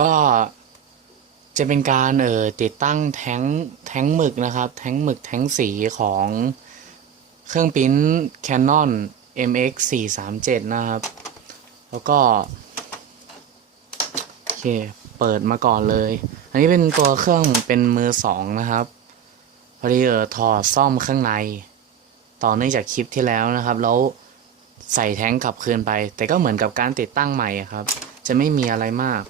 ก็จะเป็นการเอ่อติดตั้งแท้งแท้งหมึกนะครับ แท้งหมึกแท้งสีของเครื่องปริ้น Canon MX 437นะครับ แล้วก็ โอเค เปิดมาก่อนเลย อันนี้เป็นตัวเครื่องเป็นมือสองนะครับ พอดีเออถอดซ่อมข้างใน ต่อเนื่องจากคลิปที่แล้วนะครับ แล้วใส่แท้งกลับคืนไป แต่ก็เหมือนกับการติดตั้งใหม่ครับ จะไม่มีอะไรมาก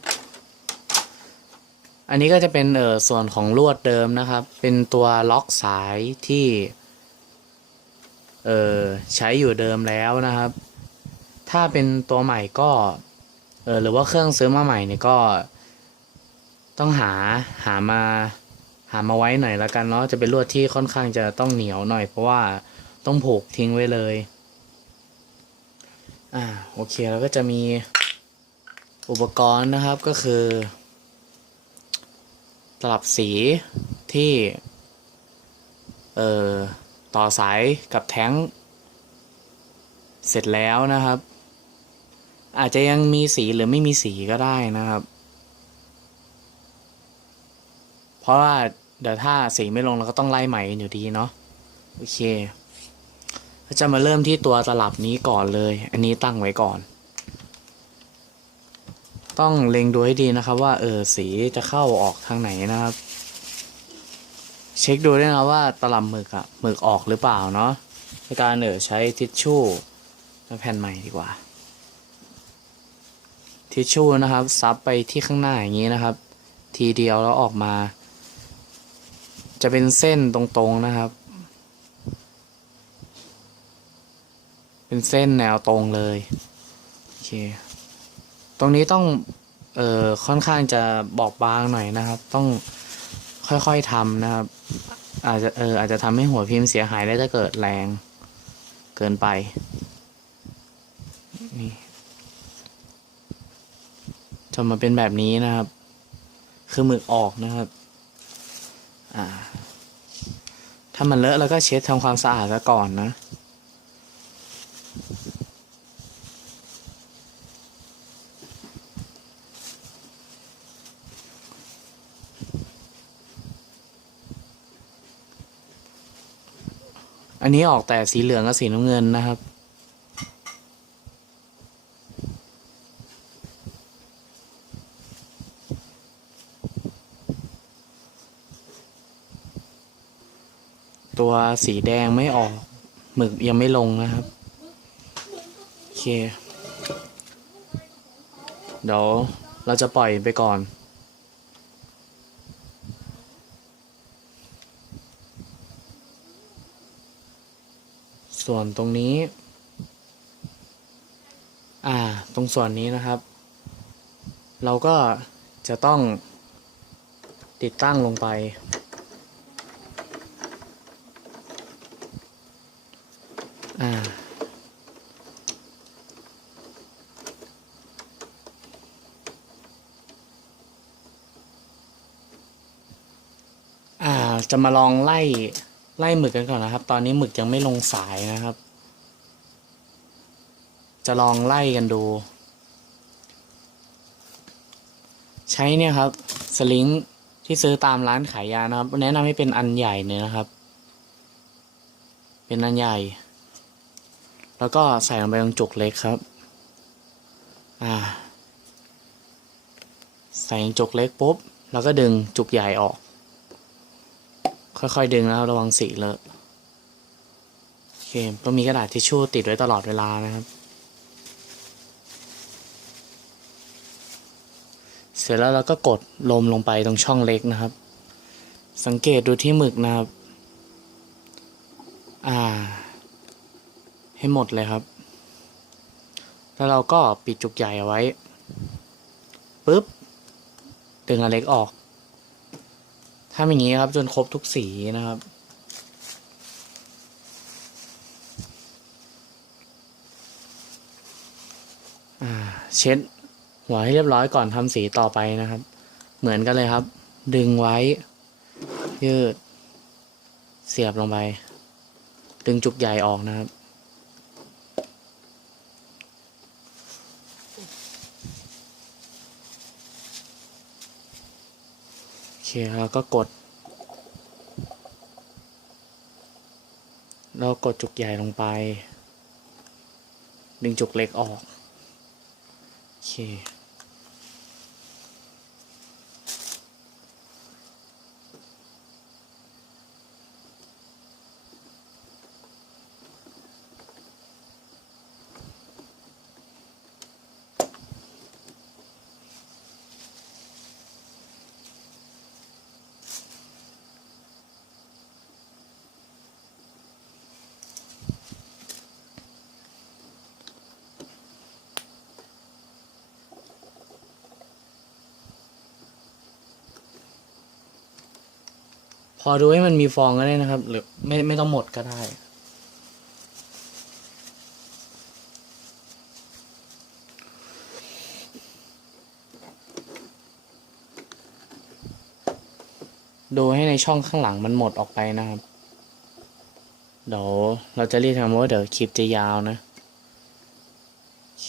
อันนี้ก็จะเป็นเออส่วนของลวดเดิมนะครับ เป็นตัวล็อกสายที่เออใช้อยู่เดิมแล้วนะครับ ถ้าเป็นตัวใหม่ก็เออหรือว่าเครื่องซื้อมาใหม่เนี่ยก็ ต้องหาหามาหามาไว้หน่อยละกันเนาะจะเป็นลวดที่ค่อนข้างจะต้องเหนียวหน่อย เพราะว่าต้องผูกทิ้งไว้เลยอ่าโอเคแล้วก็จะมีอุปกรณ์นะครับก็คือ ตลับสีที่ เอ่อ ต่อสายกับแท้ง เสร็จแล้วนะครับ อาจจะยังมีสีหรือไม่มีสีก็ได้นะครับ เพราะว่าเดี๋ยวถ้าสีไม่ลงเราก็ต้องไล่ใหม่อยู่ดีเนาะโอเคจะมาเริ่มที่ตัวตลับนี้ก่อนเลย อันนี้ตั้งไว้ก่อน ต้องเล็งดูให้ดีนะครับ ว่าเออสีจะเข้าออกทางไหนนะครับ เช็คดูด้วยนะว่าตลับหมึกอะหมึกออกหรือเปล่าเนาะในการเออใช้ทิชชู่และแผ่นใหม่ดีกว่า ทิชชู่นะครับ ซับไปที่ข้างหน้าอย่างนี้นะครับ ทีเดียวแล้วออกมา จะเป็นเส้นตรงๆนะครับ เป็นเส้นแนวตรงเลยโอเค ตรงนี้ต้องเอ่อค่อนข้างจะบอกบางหน่อยนะครับ ต้องค่อยๆทำนะครับ อาจจะเอออาจจะทำให้หัวพิมพ์เสียหายได้ถ้าเกิดแรงเกินไปนี่จะมาเป็นแบบนี้นะครับ คือหมึกออกนะครับอ่าถ้ามันเลอะแล้วก็เช็ดทำความสะอาดซะก่อนนะ อันนี้ออกแต่สีเหลืองกับสีน้ำเงินนะครับ ตัวสีแดงไม่ออกหมึกยังไม่ลงนะครับ โอเค เดี๋ยวเราจะปล่อยไปก่อน ส่วนตรงนี้ อ่า ตรงส่วนนี้นะครับ เราก็จะต้องติดตั้งลงไป อ่า อ่า จะมาลองไล่ ไล่หมึกกันก่อนนะครับ ตอนนี้หมึกยังไม่ลงสายนะครับ จะลองไล่กันดู ใช้เนี่ยครับ สลิงที่ซื้อตามร้านขายยานะครับ แนะนำให้เป็นอันใหญ่เนี่ยนะครับ เป็นอันใหญ่ แล้วก็ใส่ลงไปตรงจุกเล็กครับ อ่า ใส่จุกเล็กปุ๊บ แล้วก็ดึงจุกใหญ่ออก ค่อยๆดึงแล้วระวังสีเลอะโอเคต้องมีกระดาษทิชชู่ติดไว้ตลอดเวลานะครับ เสร็จแล้วเราก็กดลมลงไปตรงช่องเล็กนะครับ สังเกตดูที่หมึกนะครับ อ่า ให้หมดเลยครับ แล้วเราก็ปิดจุกใหญ่เอาไว้ปุ๊บดึงอันเล็กออก ถ้าอย่างนี้ครับ จนครบทุกสีนะครับ เช็ดหัวให้เรียบร้อยก่อนทำสีต่อไปนะครับ เหมือนกันเลยครับ ดึงไว้ ยืด เสียบลงไป ดึงจุกใหญ่ออกนะครับ เคเราก็กด เรากดจุกใหญ่ลงไป ดึงจุกเล็กออก โอเค อดูให้มันมีฟองก็ได้นะครับ หรือไม่ไม่ต้องหมดก็ได้ดูให้ในช่องข้างหลังมันหมดออกไปนะครับ เดี๋ยวเราจะรีบทำเพราะว่าเดี๋ยวคลิปจะยาวนะ โอเค